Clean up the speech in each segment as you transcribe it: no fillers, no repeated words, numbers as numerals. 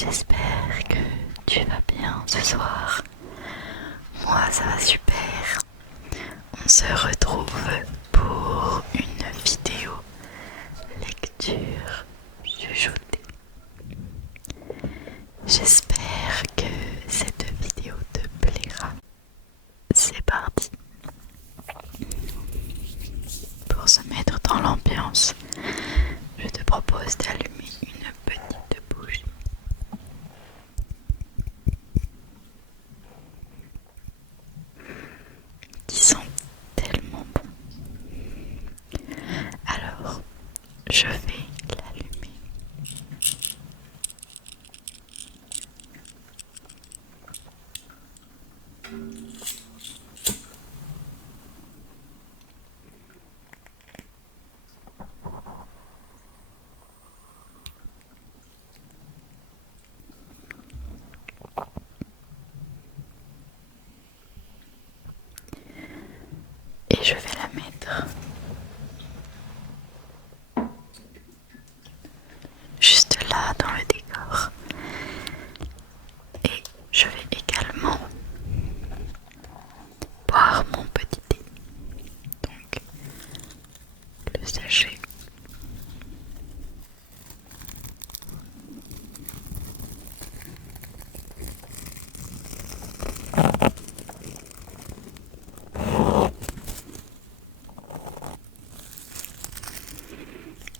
J'espère que tu vas bien ce soir. Moi ça va super. On se retrouve pour une vidéo lecture chuchotée. J'espère que cette vidéo te plaira. C'est parti. Pour se mettre dans l'ambiance, je te propose d'allumer une petite bougie. Qui sont tellement bons. Alors, je vais l'allumer. Et je vais la mettre juste là dans le décor. Et je vais également boire mon petit thé. Donc le sachet.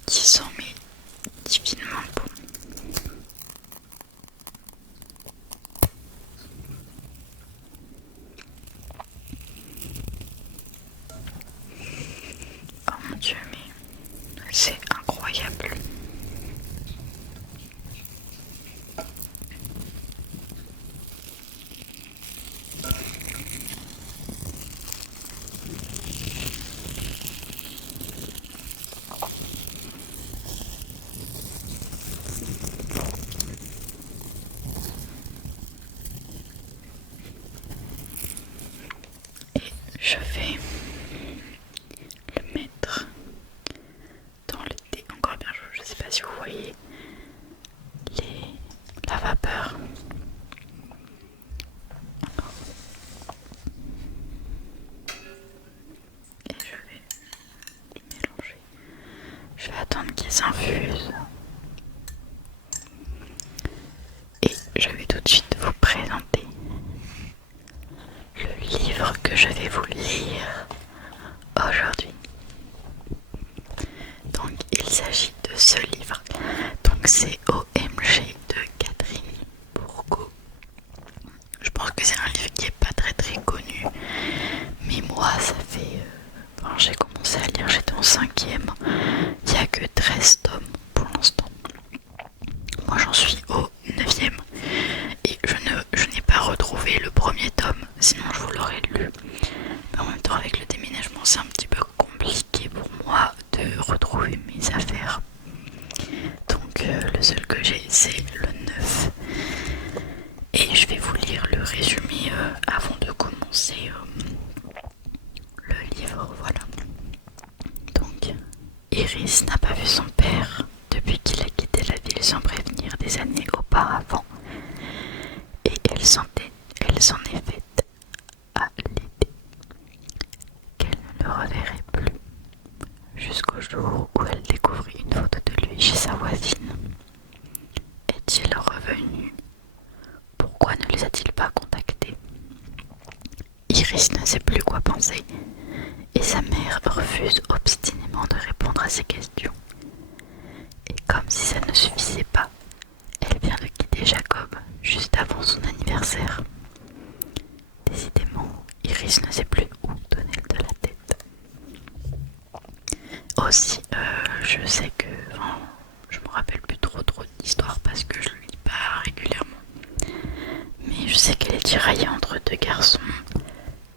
Qui sont mais divinement bons. Oh mon Dieu, mais c'est incroyable. Et je vais le mettre dans le thé encore bien chaud. Je ne sais pas si vous voyez la vapeur. Et je vais le mélanger. Je vais attendre qu'il s'infuse. Et je vais tout de suite vous présenter le livre que je vais vous lire aujourd'hui. Donc il s'agit de ce livre. Donc c'est OMG de Catherine Bourgault. Je pense que c'est un livre qui est pas très connu. Mais moi ça fait... j'ai commencé à lire, j'étais en 5e. Il n'y a que 13 tomes pour l'instant. Moi j'en suis au 9e. Et je n'ai pas retrouvé le premier tome, sinon je vous l'aurais lu. Mais en même temps avec le déménagement c'est un petit peu compliqué pour moi de retrouver mes affaires. Donc le seul que j'ai c'est le 9. Et je vais vous lire le résumé avant de commencer le livre, voilà. Donc Iris n'a pas vu son père depuis qu'il a quitté la ville sans prévenir des années auparavant. Et elle s'en est faite à l'idée qu'elle ne le reverrait plus, jusqu'au jour où elle découvrit une photo de lui chez sa voisine. Est-il revenu? Pourquoi ne les a-t-il pas contactés? Iris ne sait plus quoi penser, et sa mère refuse obstinément de répondre à ses questions. Et comme si ça ne suffisait pas, elle vient de quitter Jacob juste avant son anniversaire. Décidément, Iris ne sait plus où donner de la tête. Aussi, je sais que... je me rappelle plus trop d'histoires parce que je le lis pas régulièrement. Mais je sais qu'elle est tiraillée entre deux garçons,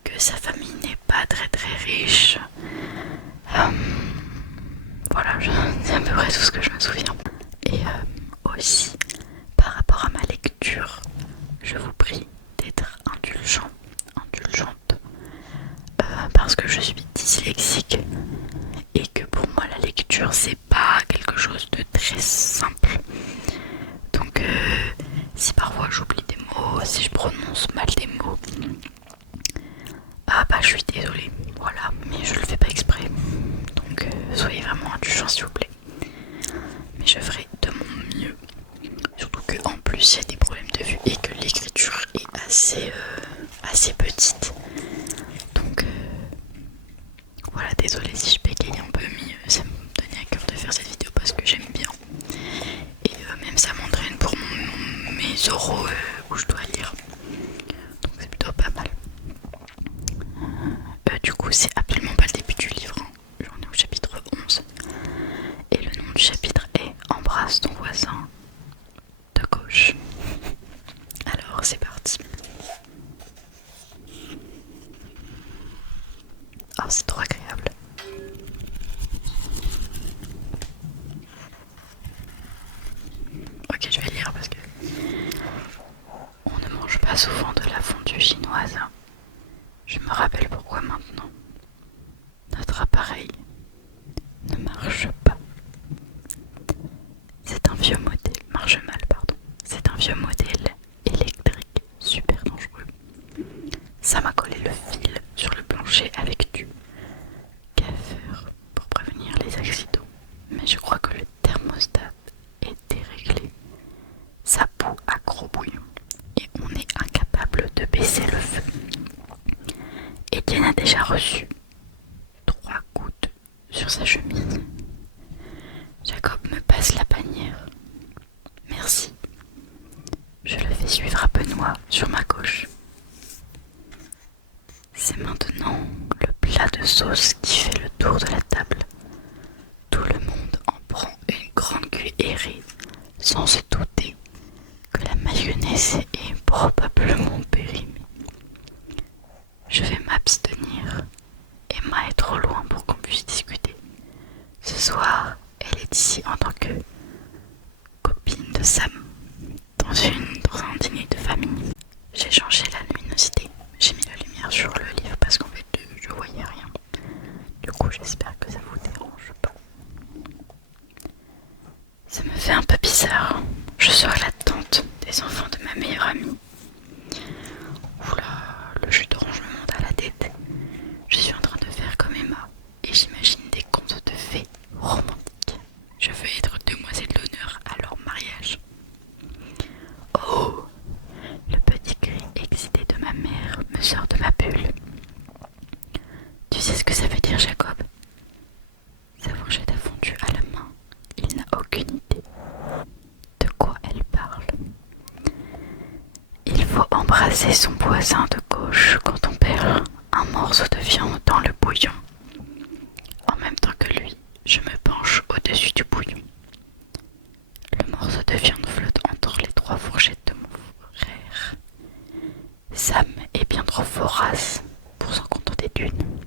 que sa famille n'est pas très riche. Voilà, c'est à peu près tout ce que je me souviens. Et aussi, par rapport à ma lecture, je vous prie d'être indulgente, parce que je suis dyslexique et que pour moi la lecture c'est pas quelque chose de très simple. Donc je ferai de mon mieux. Surtout qu'en plus j'ai des problèmes de vue et que l'écriture est assez petite. Donc voilà, désolée si je bégaye un peu, mais ça me donnait à cœur de faire cette vidéo parce que j'aime bien. Et même ça m'entraîne pour mes oraux où je dois lire. Donc c'est plutôt pas mal. Du coup c'est absolument pas le début du livre, hein. J'en ai au chapitre 11. Et le nom du chapitre est Embrasse ton voisin de gauche. Alors c'est parti. Oh, c'est trop agréable. Ok, je vais lire parce que on ne mange pas souvent de la fondue chinoise. Je me rappelle pourquoi maintenant. Notre appareil ne marche pas. C'est un vieux modèle, marche mal, pardon. C'est un vieux modèle électrique super dangereux. Ça m'a collé le fil sur le plancher avec du gaffer pour prévenir les accidents. Mais je crois que le thermostat est déréglé. Ça bout à gros bouillon et on est incapable de baisser le feu. Étienne a déjà reçu 3 gouttes sur sa chemise. Jacob me passe la panière. Merci. Je le fais suivre à Benoît sur ma gauche. C'est maintenant le plat de sauce qui fait le tour de la table. Tout le monde en prend une grande cuillerée sans se douter que la mayonnaise est probablement périmée. Je vais m'abstenir. Emma est trop loin pour qu'on puisse discuter. Ce soir, elle est ici en tant que copine de Sam dans un dîner de famille. J'ai changé la luminosité. J'ai mis la lumière sur le livre parce qu'en fait je voyais rien. Du coup j'espère que ça vous dérange pas. Ça me fait un peu bizarre. Je serai la tante des enfants de ma meilleure amie. Oula, le jus d'orange me monte à la tête. Je suis en train de faire comme Emma et j'imagine des contes de fées romantiques. Je veux être demoiselle d'honneur à leur mariage. Oh, le petit cri excité de ma mère me sort de ma bulle. Tu sais ce que ça veut dire, Jacob? Sa fourchette a fondu à la main. Il n'a aucune idée de quoi elle parle. Il faut embrasser son voisin de gauche quand on perd un morceau de viande dans le bouillon. En même temps que lui, je me penche au-dessus du bouillon. Le morceau de viande flotte entre les 3 fourchettes de mon frère. Sam est bien trop vorace pour s'en contenter d'une.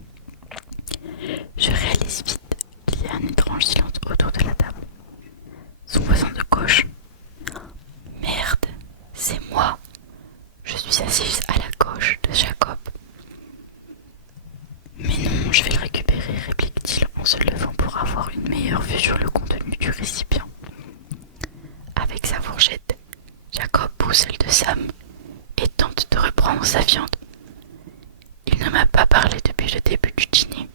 Je réalise vite qu'il y a un étrange silence autour de la table. Son voisin de gauche. Merde, c'est moi. Je suis assise à la gauche de Jacob. Mais non, je vais le récupérer, réplique-t-il en se levant pour avoir une meilleure vue sur le contenu du récipient. Avec sa fourchette, Jacob pousse celle de Sam et tente de reprendre sa viande. Il ne m'a pas parlé depuis le début du dîner.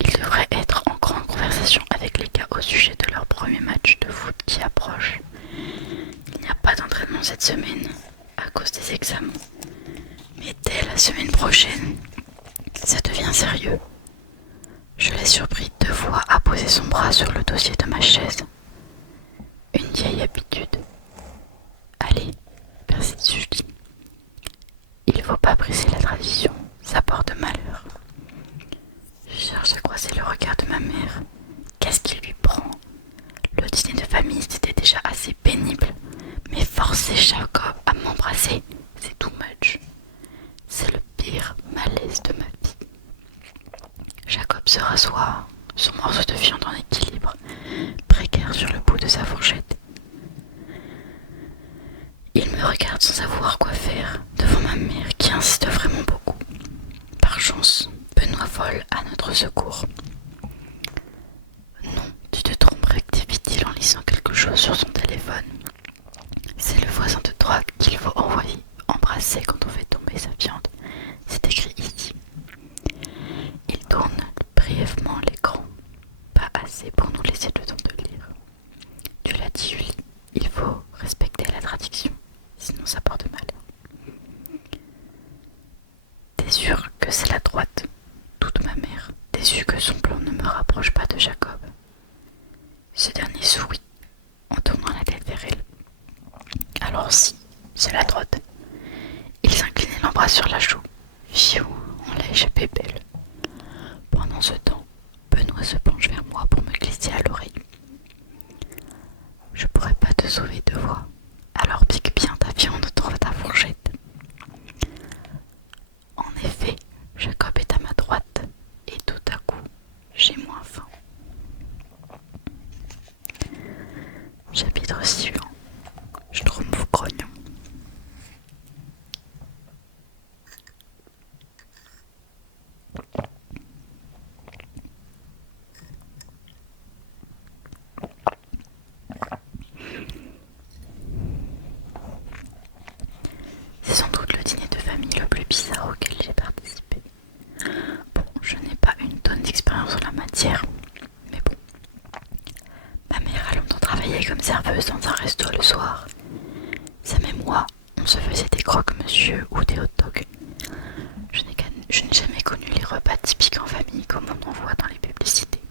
Il devrait être en grande conversation avec les gars au sujet de leur premier match de foot qui approche. Il n'y a pas d'entraînement cette semaine à cause des examens. Mais dès la semaine prochaine, ça devient sérieux. Je l'ai surpris 2 fois à poser son bras sur le dossier de ma chaise. Une vieille habitude. Allez, persiste Julie. Il faut pas briser la tradition, ça porte malheur. Je cherche à croiser le regard de ma mère. Qu'est-ce qui lui prend? Le dîner de famille c'était déjà assez pénible, mais forcer Jacob à m'embrasser, c'est too much. C'est le pire malaise de ma vie. Jacob se rassoit, son morceau de viande en équilibre, précaire sur le bout de sa fourchette. Il me regarde sans savoir quoi faire devant ma mère qui insiste vraiment beaucoup. Par chance, Benoît vole à notre secours. Non, tu te trompes, rectifie-t-il en lisant quelque chose sur son téléphone. C'est le voisin de droite qu'il faut embrasser quand on fait tomber sa viande. C'est écrit ici. Il tourne brièvement l'écran, pas assez pour nous laisser le temps de lire. Tu l'as dit, Julie, il faut respecter la tradition, sinon ça porte mal. T'es sûre que c'est la droite, toute ma mère, déçue que son plan ne me rapproche pas de Jacob. Ce dernier sourit en tournant la tête vers elle. Alors si, c'est la droite. Il s'incline et l'embrasse sur la joue. Fiou, on l'a échappé belle. Pendant ce temps, Benoît se penche vers moi pour me glisser à l'oreille. Je pourrais pas te sauver de voix, alors pique bien ta viande dans ta fourchette. En effet, Jacob est à ma droite, et tout à coup, j'ai moins faim. Chapitre suivant. Schtroumpf grognon. C'est sans doute le dîner de famille le plus bizarre auquel j'ai participé. Bon, je n'ai pas une tonne d'expérience en la matière, mais bon. Ma mère a longtemps travaillé comme serveuse dans un resto le soir. Sam et moi, on se faisait des croque-monsieur ou des hot-dogs. Je n'ai jamais connu les repas typiques en famille comme on en voit dans les publicités.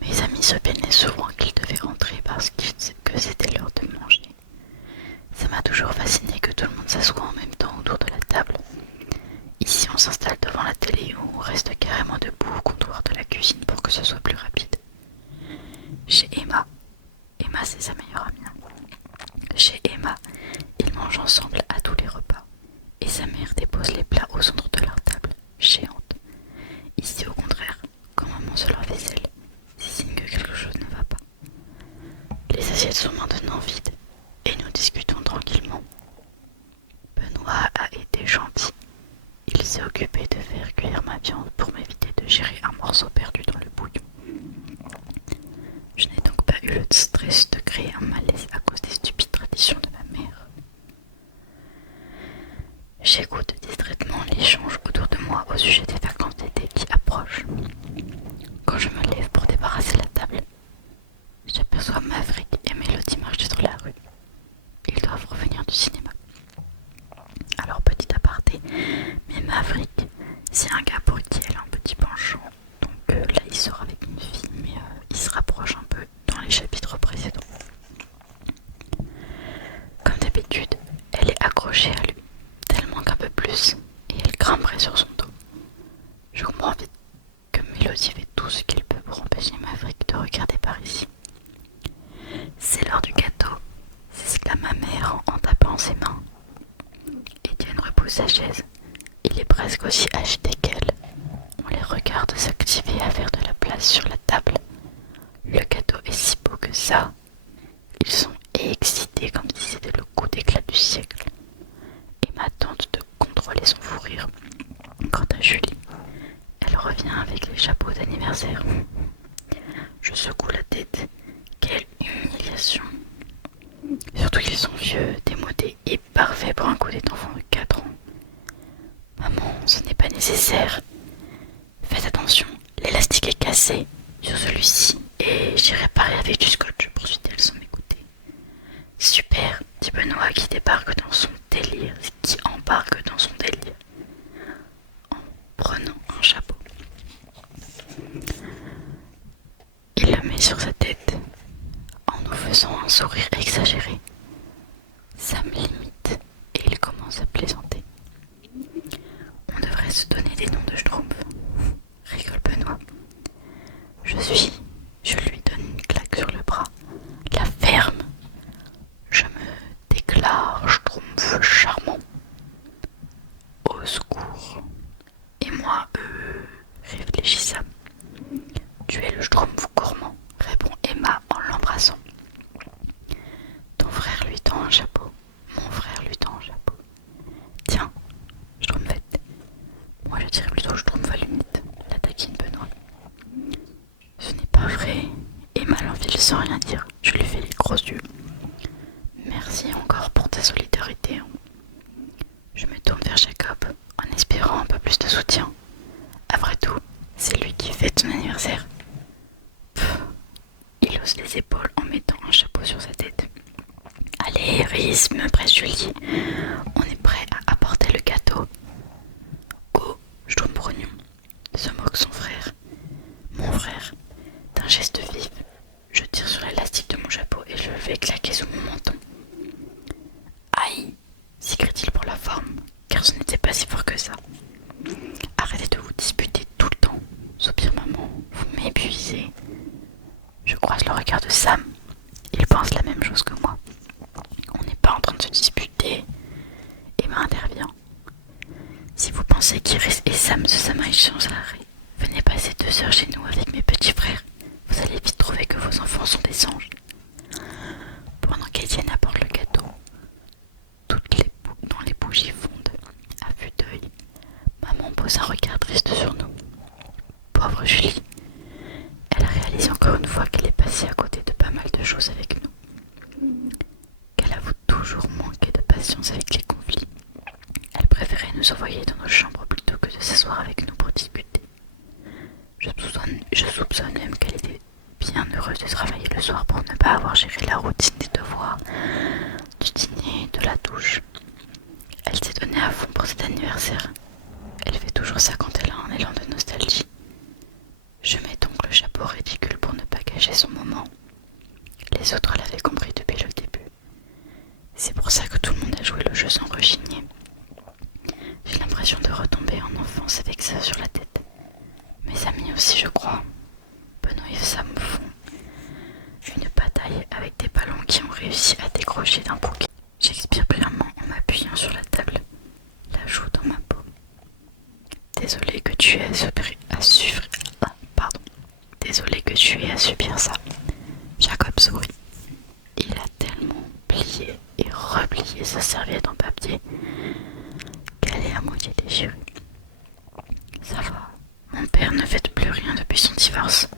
Mes amis se plaignaient souvent qu'ils devaient rentrer parce que c'était l'heure de manger. Ça m'a toujours fasciné que tout le monde s'assoie en même temps autour de la table. Ici, on s'installe devant la télé ou on reste carrément debout au comptoir de la cuisine pour que ce soit plus rapide. Chez Emma c'est sa meilleure amie. Chez Emma, ils mangent ensemble à tous les repas et sa mère dépose les plats au centre de leur table, géante. Ici, au contraire, quand maman se lave vaisselle, c'est signe que quelque chose ne va pas. Les assiettes sont maintenant vides et nous discutons tranquillement. Benoît a été gentil. Il s'est occupé de faire cuire ma viande pour m'éviter de gérer un morceau perdu dans le bouillon. Je n'ai donc pas eu le stress de créer un malaise à cause des stupides traditions de ma mère. J'écoute distraitement l'échange autour de moi au sujet des vacances d'été qui approchent. Quand je me lève pour débarrasser la table, j'aperçois Maverick et Mélodie marcher sur la rue. Ils doivent revenir du cinéma. Alors petit aparté, mais Maverick, c'est un gars pour qui elle a un petit penchant. Donc là il sort avec une fille, mais il se rapproche un peu dans les chapitres précédents. Comme d'habitude, elle est accrochée à lui, tellement qu'un peu plus, et elle grimperait sur son dos. Je comprends vite que Mélodie fait tout ce qu'elle peut pour empêcher Maverick de regarder par ici. C'est l'heure du gâteau, s'exclame ma mère en tapant ses mains. Étienne repousse sa chaise. Il est presque aussi agité qu'elle. On les regarde s'activer à faire de la place sur la table. Le gâteau est si beau que ça. Ils sont excités comme si c'était le coup d'éclat du siècle. Emma tente de contrôler son fou rire. Quant à Julie, elle revient avec les chapeaux d'anniversaire. Je secoue la tête. Quelle humiliation. Surtout qu'ils sont vieux, démodés et parfaits pour un goûter d'enfant de 4 ans. Maman, ce n'est pas nécessaire. Faites attention, l'élastique est cassé sur celui-ci et j'ai réparé avec du scotch, poursuit-elle sans m'écouter. Super, dit Benoît qui embarque dans son délire, en prenant un chapeau. Il le met sur sa tête en nous faisant un sourire exagéré. Ça me limite et il commence à plaisanter. On devrait se donner des noms de schtroumpfs, rigole Benoît. Je lui donne une claque sur le bras. La ferme. Je me déclare schtroumpf charmant. Au secours. Et moi, réfléchissant. Tu es le schtroumpf gourmand, répond Emma en l'embrassant. Ton frère lui tend un chapeau. Mon frère lui tend un chapeau. Tiens, schtroumpfette. Moi je dirais plutôt schtroumpf à lunettes, la taquine Benoît. Ce n'est pas vrai. Emma l'enfile sans rien dire. Je lui fais les gros yeux. Merci encore pour ta solidarité. Je me tourne vers Jacob en espérant un peu plus de soutien. Après tout, c'est lui qui fête son anniversaire. Pff, il hausse les épaules en mettant un chapeau sur sa tête. Allez, Rhys, me presse Julie. On est prêt à apporter le gâteau. Go, Schtroumpfrognon, se moque son frère. Mon frère, d'un geste vif, je tire sur l'élastique de mon chapeau et je le fais claquer sous mon menton. Aïe, s'écrie-t-il pour la forme, car ce n'était pas si fort que ça. Arrêtez de vous disputer tout le temps, soupire maman, vous m'épuisez. Je croise le regard de Sam, il pense la même chose que moi. On n'est pas en train de se disputer. Emma intervient. Si vous pensez qu'Iris et Sam se chamaillent sans arrêt, venez passer 2 heures chez nous avec mes petits frères. Vous allez vite trouver que vos enfants sont des anges. Pendant qu'Étienne apporte le gâteau, dont les bougies fondent, à vue d'œil, maman pose un regard triste sur nous. Pauvre Julie, elle réalise encore une fois qu'elle est passée à côté de pas mal de choses avec nous. Qu'elle avoue toujours manquer de patience avec les conflits. Elle préférait nous envoyer dans nos chambres plutôt que de s'asseoir avec nous pour discuter. Je soupçonne même qu'elle était bien heureuse de travailler le soir pour ne pas avoir géré la routine des devoirs, du dîner, de la douche. Elle s'est donnée à fond pour cet anniversaire. Elle fait toujours ça quand elle a un élan de nostalgie. Je mets donc le chapeau ridicule pour ne pas gâcher son moment. Les autres l'avaient compris depuis le début. C'est pour ça que tout le monde a joué le jeu sans rechigner. J'ai l'impression de retomber en enfance avec ça sur la tête. Mes amis aussi, je crois. Benoît et Sam font une bataille avec des ballons qui ont réussi à décrocher d'un bouquet. J'expire brillamment en m'appuyant sur la table, la joue dans ma peau. Désolé que tu aies Désolé que tu aies à subir ça. Jacob sourit. Il a tellement plié et replié sa serviette en papier qu'elle est à moitié déchirée. Ça va, mon père ne fait plus rien depuis son divorce,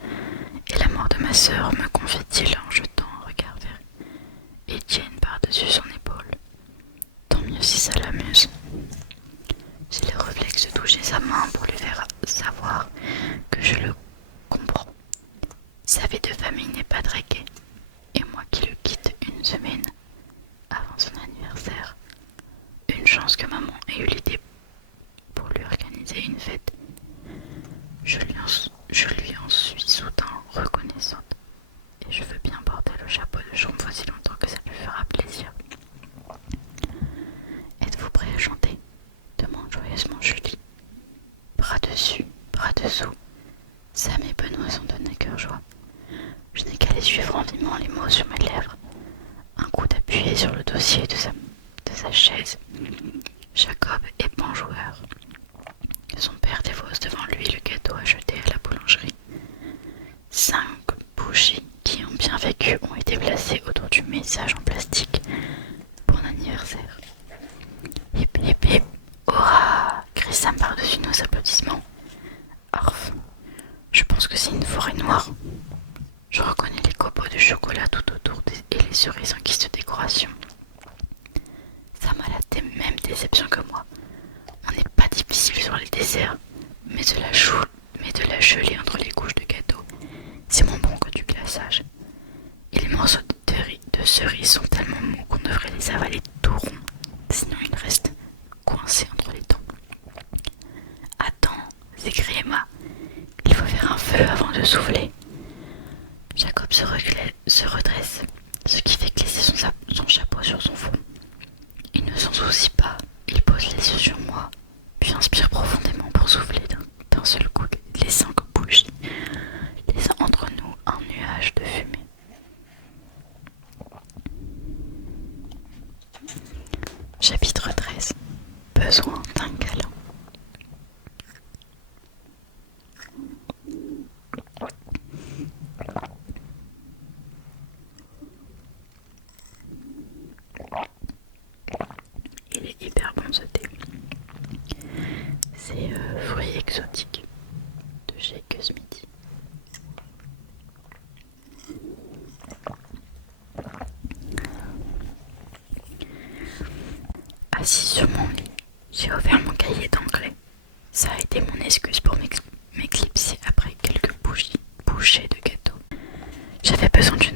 et la mort de ma sœur, me confie-t-il en jetant un regard vers Étienne par-dessus son épaule. Tant mieux si ça l'amuse. J'ai le réflexe de toucher sa main pour lui faire savoir que je le comprends. Sa vie de famille n'est pas très gaie, et moi qui le quitte une semaine avant son anniversaire, une chance que maman ait eu l'idée pour lui organiser une fête. Je lui en suis soudain reconnaissante, et je veux bien porter le chapeau de Schtroumpf aussi longtemps que ça lui fera plaisir. Êtes-vous prêt à chanter? Demande joyeusement Julie. Bras dessus, bras dessous, Sam et Benoît sont d'un cœur joie. Je n'ai qu'à les suivre en mimant les mots sur mes lèvres. Un coup d'appui sur le dossier de sa chaise. Jacob est bon joueur. Son père dépose devant lui le gâteau acheté à la boulangerie. 5 bougies qui ont bien vécu ont été placées autour du message en plastique. Bon anniversaire. Hip hip hip. Hurrah! Crie Sam par-dessus nos applaudissements. Arf. Je pense que c'est une forêt noire. Je reconnais les copeaux de chocolat tout autour et les cerises en guise de décoration. Sam a la même déception que moi. On n'est pas difficile sur les desserts, mais de la gelée entre les couches de gâteau, c'est moins bon que du glaçage. Et les morceaux de cerises sont tellement mous qu'on devrait les avaler tout ronds, sinon ils restent coincés entre les dents. Attends, s'écrie Emma, il faut faire un feu avant de souffler. Jacob se redresse, ce qui fait glisser son chapeau sur son front. Il ne s'en soucie pas, il pose les yeux sur moi, puis inspire profondément pour souffler d'un seul coup les 5 bougies, laissant entre nous un nuage de fumée. Chapitre 13. Besoin d'un câlin. Il est hyper bon ce thé. C'est fruits exotiques de chez Cosmiti. Assis sur mon lit, j'ai ouvert mon cahier d'anglais. Ça a été mon excuse pour m'éclipser après quelques bouchées de gâteau. J'avais besoin d'une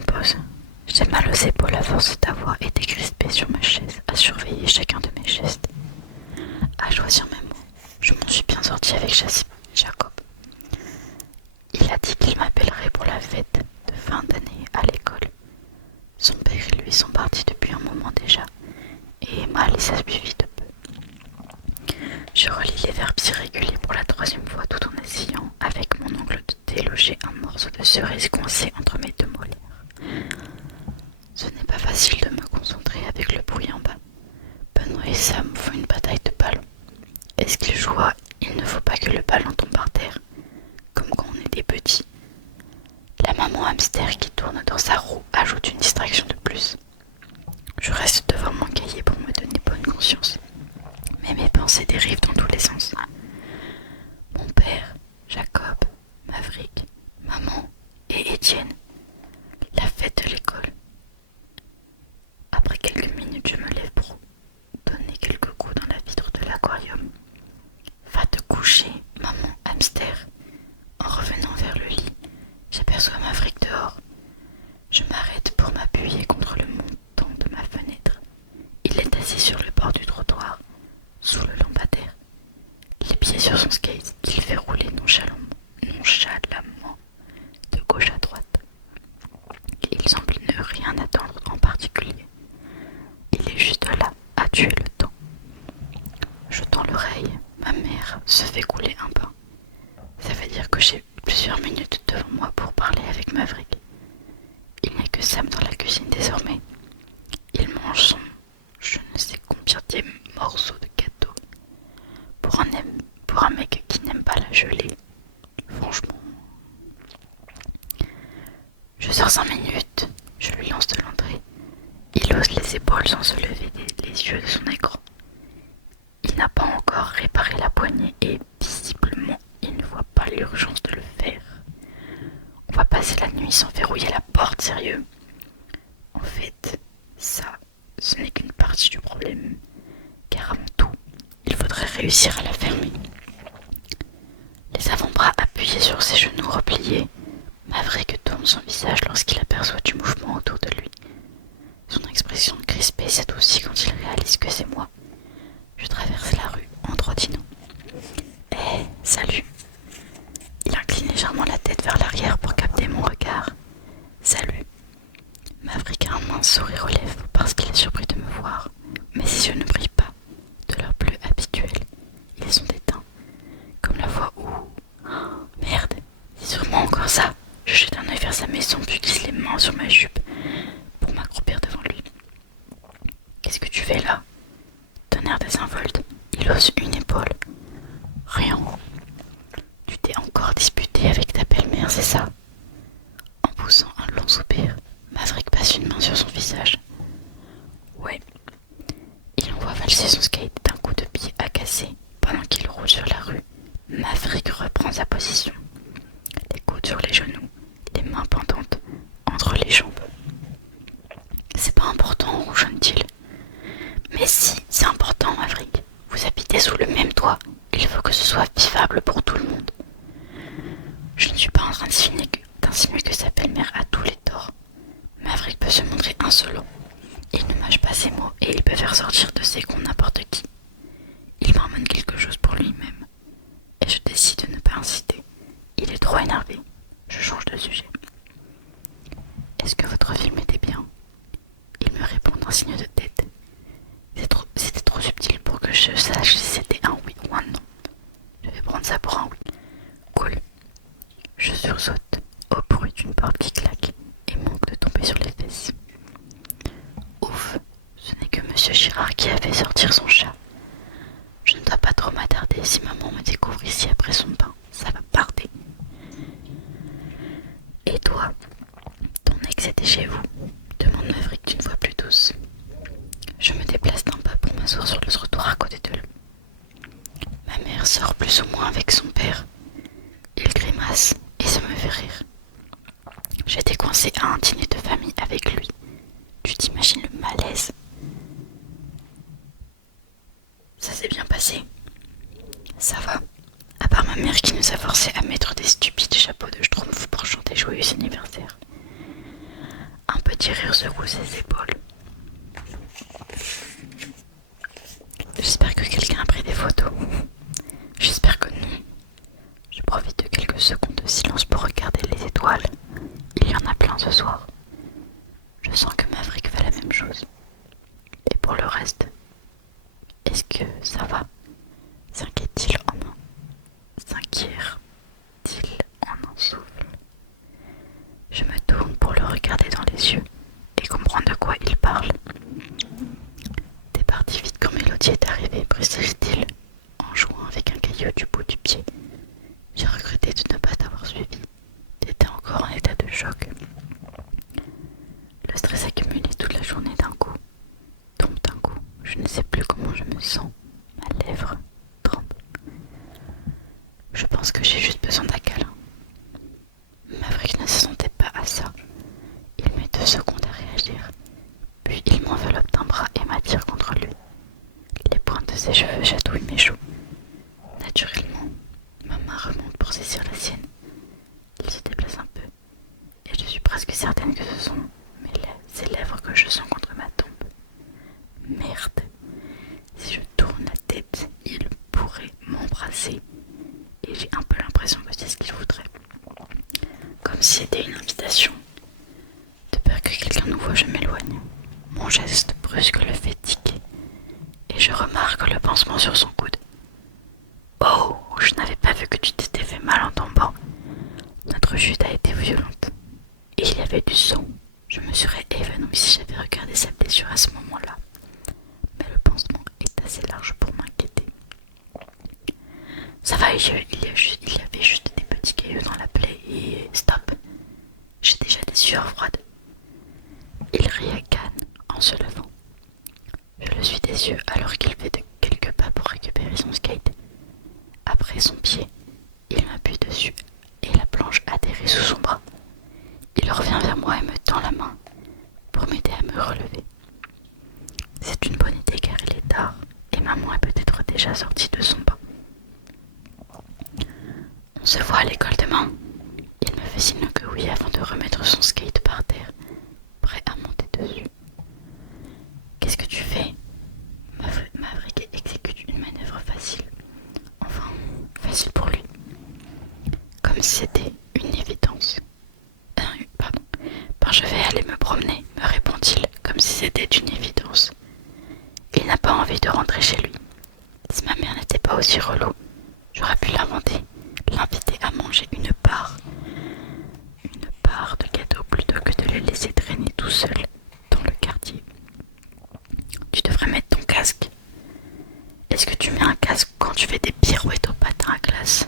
force d'avoir été crispée sur ma chaise, à surveiller chacun de mes gestes, à choisir mes mots. Je m'en suis bien sortie avec Jacob. Il a dit qu'il m'appellerait pour la fête de fin d'année à l'école. Son père et lui sont partis depuis un moment déjà, et Emma les a suivis de peu. Je relis les verbes irréguliers pour la 3e fois tout en essayant, avec mon ongle, de déloger un morceau de cerise coincé entre mes 2 molaires. Ce n'est pas facile de me concentrer avec le bruit en bas. Benoît et Sam font une bataille de ballons. Est-ce qu'ils jouent à « il ne faut pas que le ballon tombe par terre » comme quand on est des petits? La maman hamster qui tourne dans sa roue ajoute une distraction de plus. Je reste devant mon cahier pour me donner bonne conscience. Mais mes pensées dérivent dans tous les sens. Mon père, Jacob, Maverick, maman et Étienne. La fête de l'école. Après quelques minutes, je me lève pour donner quelques coups dans la vitre de l'aquarium. Va te coucher, maman hamster. En revenant vers le lit, j'aperçois Maverick dehors. Je m'arrête pour m'appuyer contre le montant de ma fenêtre. Il est assis sur le bord du trottoir, sous le lampadaire, les pieds sur son skate qu'il fait rouler nonchalamment de gauche à droite. Il semble ne rien attendre en particulier. Il est juste là, à tuer le temps. Je tends l'oreille, ma mère se fait couler un pain. Ça veut dire que j'ai plusieurs minutes devant moi pour parler avec Maverick. Il n'y a que Sam dans la cuisine désormais. Il mange son je ne sais combienième morceau de gâteau. Pour un mec qui n'aime pas la gelée, franchement. Je sors 5 minutes, je lui lance de l'entrée. Il hausse les épaules sans se lever les yeux de son écran. Il n'a pas encore réparé la poignée et visiblement il ne voit pas l'urgence de le faire. On va passer la nuit sans verrouiller la porte, sérieux. En fait, ça, ce n'est qu'une partie du problème, car avant tout, il faudrait réussir à la fermer. Les avant-bras appuyés sur ses genoux repliés, Maverick tourne son visage lorsqu'il aperçoit du mouvement autour de lui. Son expression crispée s'adoucit quand il réalise que c'est moi. Je traverse la rue en trottinant. « Hé, salut !» Il incline légèrement la tête vers l'arrière pour capter mon regard. « Salut !» Maverick a un mince sourire aux lèvres parce qu'il est surpris de me voir, mais ses yeux ne brillent pas, de leur bleu habituel. Ils sont éteints, comme la fois où... Oh, merde, c'est sûrement encore ça. Je jette un œil vers sa maison puis glisse les mains sur ma jupe pour m'accroupir devant lui. « Qu'est-ce que tu fais là ?» Tonnerre désinvolte, il hausse une épaule. « Rien. Tu t'es encore disputé avec ta belle-mère, c'est ça ?» En poussant un long soupir, Maverick passe une main sur son visage. « Ouais. » Il envoie valser son skate d'un coup de pied agacé pendant qu'il roule sur la rue. Maverick reprend sa position. Les coudes sur les genoux, les mains pendantes entre les jambes. « C'est pas important, ronchonne-t-il. »« Mais si, c'est important, Maverick. Vous habitez sous le même toit. Il faut que ce soit vivable pour tout le monde. » Je ne suis pas en train d'insinuer que sa belle-mère a tous les torts. Maverick peut se montrer insolent. Il ne mâche pas ses mots et il peut faire sortir de ses gonds n'importe qui. Il marmonne quelque chose pour lui-même. Et je décide de ne pas inciter. Il est trop énervé. Je change de sujet. « Est-ce que votre film était bien ?» Il me répond d'un signe de tête. C'était trop subtil pour que je sache si c'était un oui ou un non. Je vais prendre ça pour un oui. Cool. Je sursaute au bruit d'une porte qui claque et manque de tomber sur les fesses. Ouf, ce n'est que Monsieur Girard qui a fait sortir son chat. Je ne dois pas trop m'attarder si maman me découvre ici après son bain. Ça va parler. Et toi, ton ex était chez vous ? Demande Maverick d'une voix plus douce. Je me déplace d'un pas pour m'asseoir sur le trottoir à côté de lui. Ma mère sort plus ou moins avec son père. Il grimace et ça me fait rire. J'étais coincée à un dîner de famille avec lui. Tu t'imagines le malaise ? Ça s'est bien passé. Ça va. À part ma mère qui nous a forcés à mettre des stupides chapeaux de schtroumpf pour chanter joyeux anniversaire. Un petit rire secoue ses épaules. photos. J'espère que non. Je profite de quelques secondes de silence pour regarder les étoiles. Il y en a plein ce soir. Je sens que Maverick fait la même chose. Et pour le reste, est-ce que ça va? S'inquiète-t-il en un souffle. Je me tourne pour le regarder dans les yeux et comprendre de quoi il parle. T'es parti vite quand Mélodie est arrivée, présage-t-il, en jouant avec un caillou du bout du pied. J'ai regretté de ne pas t'avoir suivi. T'étais encore en état de choc. Le stress accumulé toute la journée d'un coup tombe d'un coup. Je ne sais plus comment je me sens. Ma lèvre tremble. Je pense que j'ai juste besoin d'un câlin. Maverick ne se sentait pas à ça. Il met 2 secondes à réagir. Puis il m'enveloppe d'un bras et m'attire contre lui. Les pointes de ses cheveux chatouillent mes joues. Naturellement, ma main remonte pour saisir la sienne. Il se déplace un peu. Et je suis presque certaine que ce sont ses lèvres que je sens contre ma tempe. Merde. Si je tourne la tête, il pourrait m'embrasser. Et j'ai un peu l'impression que c'est ce qu'il voudrait. Comme si c'était une invitation. De peur que quelqu'un nous voie, je m'éloigne. Mon geste brusque le fait tiquer. Et je remarque le pansement sur son coude. Oh, je n'avais pas vu que tu t'étais fait mal en tombant. Notre chute a été violente. Et il y avait du sang. Je me serais évanouie si j'avais regardé sa blessure à ce moment-là. Mais le pansement est assez large pour m'inquiéter. Ça va, il y avait juste des petits cailloux dans la plaie et stop. J'ai déjà des sueurs froides. Il ricane en se levant. Je le suis des yeux alors qu'il fait de quelques pas pour récupérer son skate. Après son pied, il m'appuie dessus et la planche atterrit sous son bras. Il revient vers moi et me tend la main pour m'aider à me relever. C'est une bonne idée car il est tard et maman est peut-être déjà sortie de son bain. On se voit à l'école demain. Il me fait signe que oui avant de remettre son skate par terre, prêt à monter dessus. Qu'est-ce que tu fais? Maverick exécute une manœuvre facile. Enfin, facile pour lui. Comme si c'était une évidence. Pardon. Ben, je vais aller me promener, me répond-il, comme si c'était une évidence. Il n'a pas envie de rentrer chez lui. Si ma mère n'était pas aussi relou, j'aurais pu l'inviter à manger une part de gâteau plutôt que de le laisser traîner tout seul dans le quartier. Tu devrais mettre ton casque. Est-ce que tu mets un casque quand tu fais des pirouettes au patin à glace?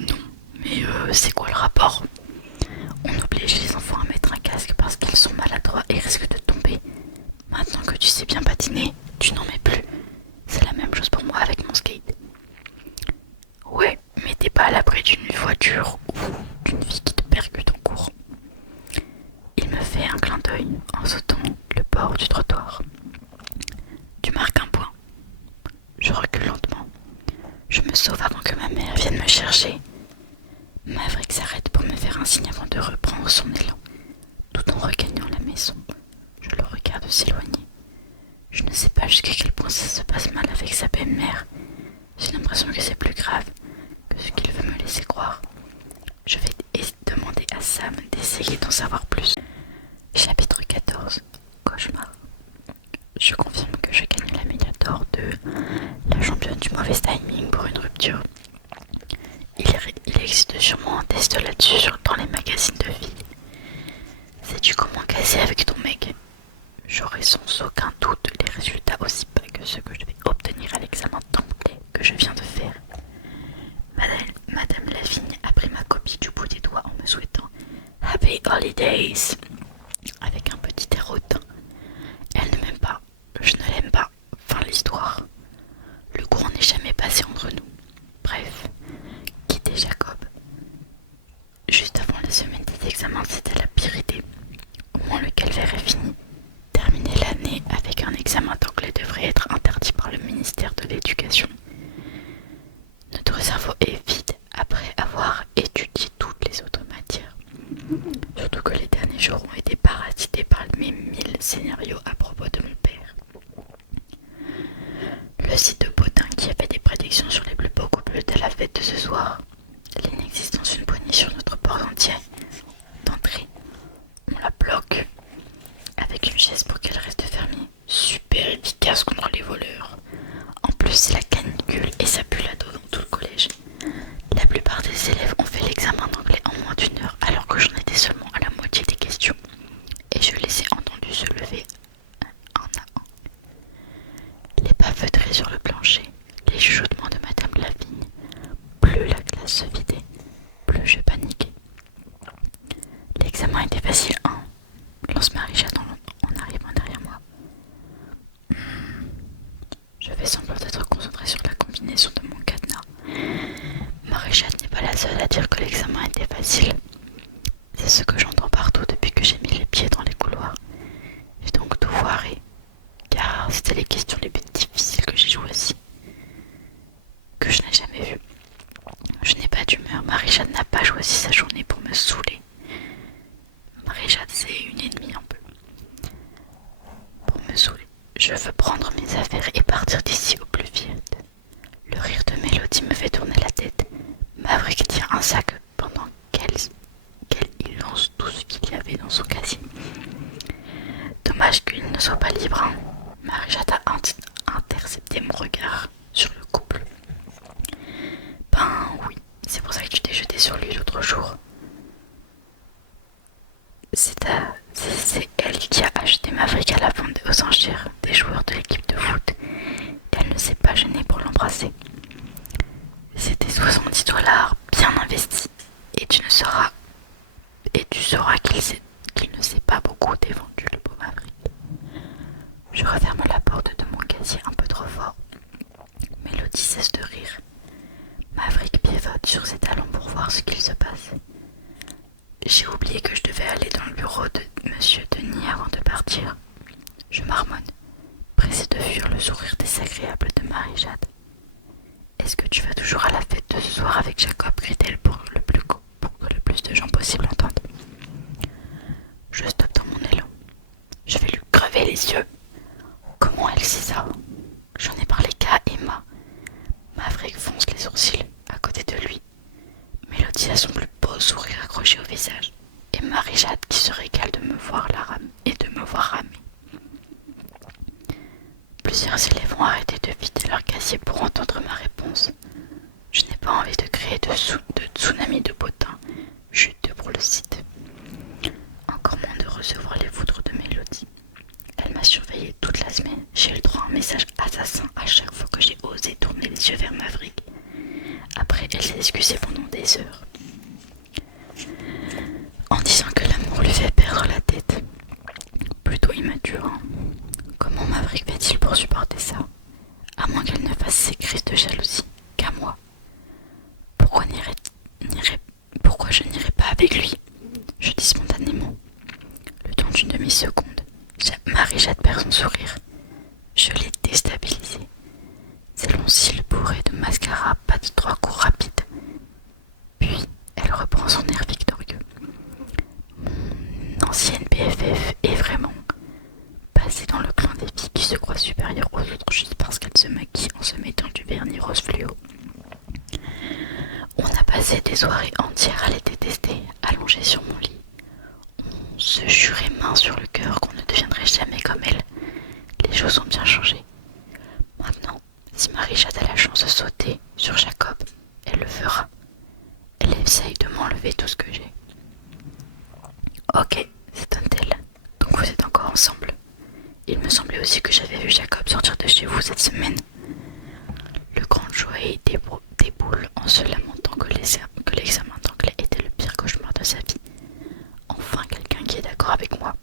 Non. Mais c'est quoi le rapport? On oblige les enfants à mettre un casque parce qu'ils sont maladroits et risquent de tomber. Maintenant que tu sais bien patiner, tu n'en mets plus. C'est la même chose pour moi avec mon skate. Ouais, mais t'es pas à l'abri d'une voiture ou d'une fille qui te percute en courant. Il me fait un clin d'œil en sautant le bord du trottoir. Tu marques un point. Je recule lentement. Je me sauve avant que ma mère vienne me chercher. Maverick s'arrête pour me faire un signe avant de reprendre son élan, tout en regagnant la maison. Je le regarde s'éloigner. Je ne sais pas jusqu'à quel point ça se passe mal avec sa belle-mère. J'ai l'impression que c'est plus grave que ce qu'il veut me laisser croire. Je vais demander à Sam d'essayer d'en savoir plus. Chapitre 14. Cauchemar. Je confirme que je gagne la médaille d'or de la championne du mauvais timing pour une rupture. Il existe sûrement un test là-dessus dans les magazines de filles. Sais-tu comment casser avec ton mec? J'aurai sans aucun doute les résultats aussi bas que ceux que je vais obtenir à l'examen d'anglais que je viens de faire. Madame Lavigne a pris ma copie du bout des doigts en me souhaitant Happy Holidays avec un petit air hautain. Elle ne m'aime pas, je ne l'aime pas, fin de l'histoire. Le courant n'est jamais passé entre nous. Bref, quitter Jacob. Juste avant la semaine des examens, c'était la pire idée. Au moins le calvaire est fini. Terminer l'année avec un examen d'anglais devrait être interdit par le ministère de l'Éducation. Notre cerveau est vide après avoir étudié toutes les autres matières. Surtout que les derniers jours ont été parasités par mes 1000 scénarios à propos de mon père. Le geste pour qu'elle reste fermée. Super efficace contre les voleurs. En plus, c'est la canicule et ça pue la dos dans tout le collège. La plupart des élèves ont fait l'examen d'anglais en moins d'une heure alors que j'en étais seulement à la moitié des questions. Et je les ai entendus se lever un à un. Les pas feutrés sur le plancher, les chuchotements de Madame Lavigne. Plus la classe se vidait, plus je paniquais. L'examen était facile, hein, lance Marie-Jade en arrivant derrière moi. Je fais semblant d'être concentrée sur la combinaison de mon cadenas. Marie-Jade n'est pas la seule à dire que l'examen était facile. C'est ce que j'entends partout depuis que j'ai mis les pieds dans les couloirs. J'ai donc tout foiré, car c'était les questions les plus difficiles que j'ai choisies, que je n'ai jamais vues. Je n'ai pas d'humeur, Marie-Jade n'a pas choisi sa journée pour me saouler. Marie-Jade, c'est une ennemie un peu. Pour me saouler, je veux prendre mes affaires et partir d'ici au plus vite. Le rire de Mélodie me fait tourner la tête. Maverick tient un sac pendant qu'elle lance tout ce qu'il y avait dans son casier. Dommage qu'il ne soit pas libre, hein. Marie-Jade a intercepté mon regard sur le couple. Ben oui, c'est pour ça que tu t'es jeté sur lui l'autre jour. C'est elle qui a acheté Maverick à la vente aux enchères des joueurs de l'équipe de foot. Elle ne s'est pas gênée pour l'embrasser. C'était 70 dollars bien investis. Et tu sauras qu'il ne s'est pas beaucoup défendu, le beau Maverick. Je referme la porte de mon casier un peu trop fort. Mélodie cesse de rire. Maverick pivote sur ses talons pour voir ce qu'il se passe. J'ai oublié que je devais aller dans le bureau de Monsieur Denis avant de partir. Je marmonne, pressée de fuir le sourire désagréable de Marie-Jade. Est-ce que tu vas toujours à la fête de ce soir avec Jacob, crie-t-elle pour que le plus de gens possible entendent. Je stoppe dans mon élan. Je vais lui crever les yeux. Comment elle sait ça? J'en ai parlé qu'à Emma. Maverick fonce les sourcils à côté de lui. Mélodie a son plus beau sourire accroché au visage. Et Marie-Jade qui se régale de me voir ramer. Plusieurs élèves ont arrêté de vider leur casier pour entendre ma réponse. Je n'ai pas envie de créer de tsunami de potins. Chute pour le site. Encore moins de recevoir les foudres de Mélodie. Elle m'a surveillée toute la semaine. J'ai eu droit à un message assassin à chaque fois que j'ai osé tourner les yeux vers Maverick. Après, elle s'est excusée pendant des heures, en disant que l'amour lui fait perdre la tête. Plutôt immature, hein. Comment Maverick fait-il pour supporter ça? À moins qu'elle ne fasse ses crises de jalousie qu'à moi. Pourquoi je n'irai pas avec lui? Je dis spontanément. Le temps d'une demi-seconde, Marie-Jade perd son sourire. Je l'ai déstabilisé. Ses longs cils bourrés de mascara battent 3 coups rapides. Puis, elle reprend son air victorieux. Mon ancienne BFF est vraiment passée dans le clan des filles qui se croient supérieures aux autres juste parce qu'elles se maquillent en se mettant du vernis rose fluo. On a passé des soirées entières à les détester, allongées sur mon lit. On se jurait main sur le cœur qu'on ne deviendrait jamais comme elle. Les choses ont bien changé. Maintenant, si Marie-Jade a la chance de sauter sur Jacob, elle le fera. Elle essaye de m'enlever tout ce que j'ai. Ok, s'étonne-t-elle. Donc vous êtes encore ensemble. Il me semblait aussi que j'avais vu Jacob sortir de chez vous cette semaine. Le grand Joey déboule en se lamentant que l'examen d'anglais était le pire cauchemar de sa vie. Enfin quelqu'un qui est d'accord avec moi.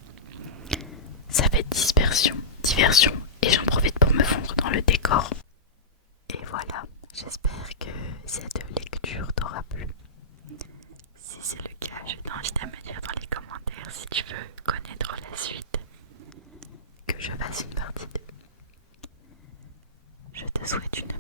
Ça fait diversion, et j'en profite pour me fondre dans le décor. Et voilà, j'espère que cette lecture t'aura plu. Si c'est le cas, je t'invite à me dire dans les commentaires si tu veux connaître la suite, que je fasse une partie 2. Je te souhaite une